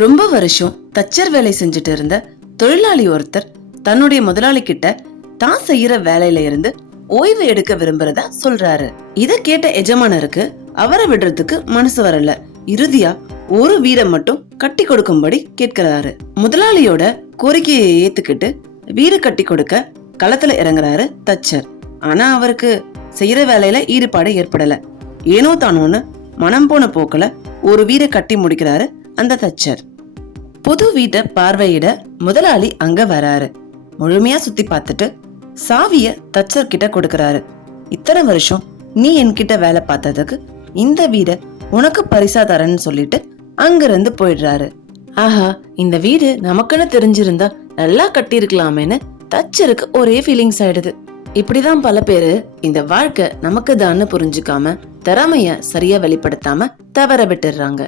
ரொம்ப வருஷம் தச்சர் வேலை செஞ்சுட்டு இருந்த தொழிலாளி ஒருத்தர் தன்னுடைய முதலாளி கிட்ட தான் செய்யற வேலையில இருந்து ஓய்வு எடுக்க விரும்புறதா சொல்றாரு. இத கேட்ட எஜமானருக்கு அவரை விடுறதுக்கு மனசு வரல. இறுதியா ஒரு வீடை மட்டும் கட்டி கொடுக்கும்படி கேட்கிறாரு. முதலாளியோட கோரிக்கையை ஏத்துக்கிட்டு வீடு கட்டி கொடுக்க களத்துல இறங்குறாரு தச்சர். ஆனா அவருக்கு செய்யற வேலையில ஈடுபாடு ஏற்படல. ஏனோ தானோன்னு மனம் போன போக்குல ஒரு வீடை கட்டி முடிக்கிறாரு அந்த தச்சர். புது வீட்டை பார்வையிட முதலாளி அங்க வராரு. முழுமையா சுத்தி பார்த்துட்டு சாவிய தச்சர் கிட்ட கொடுக்கறாரு. இத்தனை வருஷம் நீ என்கிட்ட வேலை பார்த்ததுக்கு இந்த வீட உனக்கு பரிசா தரேன்னு சொல்லிட்டு அங்கிருந்து போயிடுறாரு. ஆஹா, இந்த வீடு நமக்குன்னு தெரிஞ்சிருந்தா நல்லா கட்டி இருக்கலாமேன்னு தச்சருக்கு ஒரே ஃபீலிங்ஸ் ஆயிடுது. இப்படிதான் பல பேரு இந்த வாழ்க்கை நமக்கு தான்னு புரிஞ்சுக்காம திறமைய சரியா வெளிப்படுத்தாம தவற விட்டுடுறாங்க.